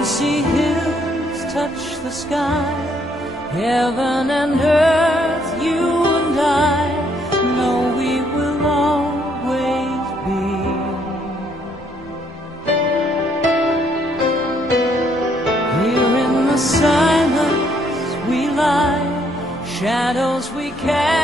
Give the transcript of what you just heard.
can see hills touch the sky, heaven and earth, you and I know we will always be. Here in the silence we lie, shadows we cast.